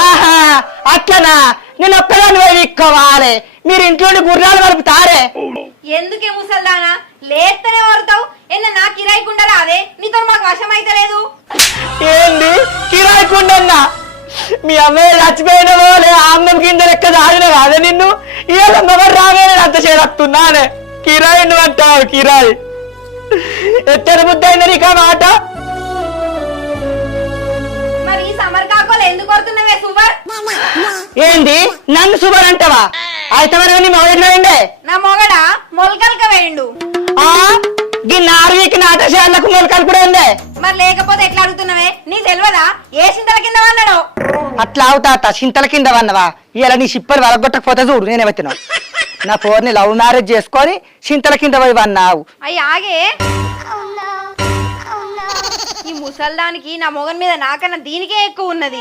ఆహా అట్లనా నేను ఒక్కదాన్ని పోయి ఇక్కోవాలి మీరు ఇంట్లో గుర్రాలు కలుపుతారే ఎందుకే ముసల్దానా లేస్తేనే వరతావు ఎన్న నా కిరాయి కుండరా అదే నీతో మాకు వశం అయితే లేదు. ఏంది కిరాయి కుండన్నా మీ అమ్మాయి చచ్చిపోయిన పోలే ఆమ్నం కింద లెక్క దాడిన కాదే నిన్ను ఇవాళ మొగడు రావే నేను అంత చేరత్తున్నానే కిరాయి నువ్వు అంటావు కిరాయి ఎత్తర బుద్ధి అయింది నీకు ఆ మాట మరి ఈ సమర్ కాకోలు ఎందుకు కొడుతున్నావే సూపర్? ఏంది నన్ను సూపర్ అంటావా అయితే మరి నీ మొగడు పోయిండే నా మొగడా మొలకలక వేయండు. ఆ గిన్న ఆర్వీకి నాటశాలకు మొలకలు కూడా ఉండే మరి లేకపోతే ఎట్లా అడుగుతున్నావే నీ తెలియదా ఏ చింతల కింద అన్నాడు? అట్లా అవుతా చింతల కింద వన్నవా ఇలా నీ షిప్పలు వలగొట్టకపోతే చూడు నేనేమవుతున్నా నా పోర్ని లవ్ మ్యారేజ్ చేసుకొని చింతల కింద పోయి వన్నావు. అయ్యి ఆగే ఈ ముసల్దానికి నా మొగన్ మీద నాకన్నా దీనికే ఎక్కువ ఉన్నది.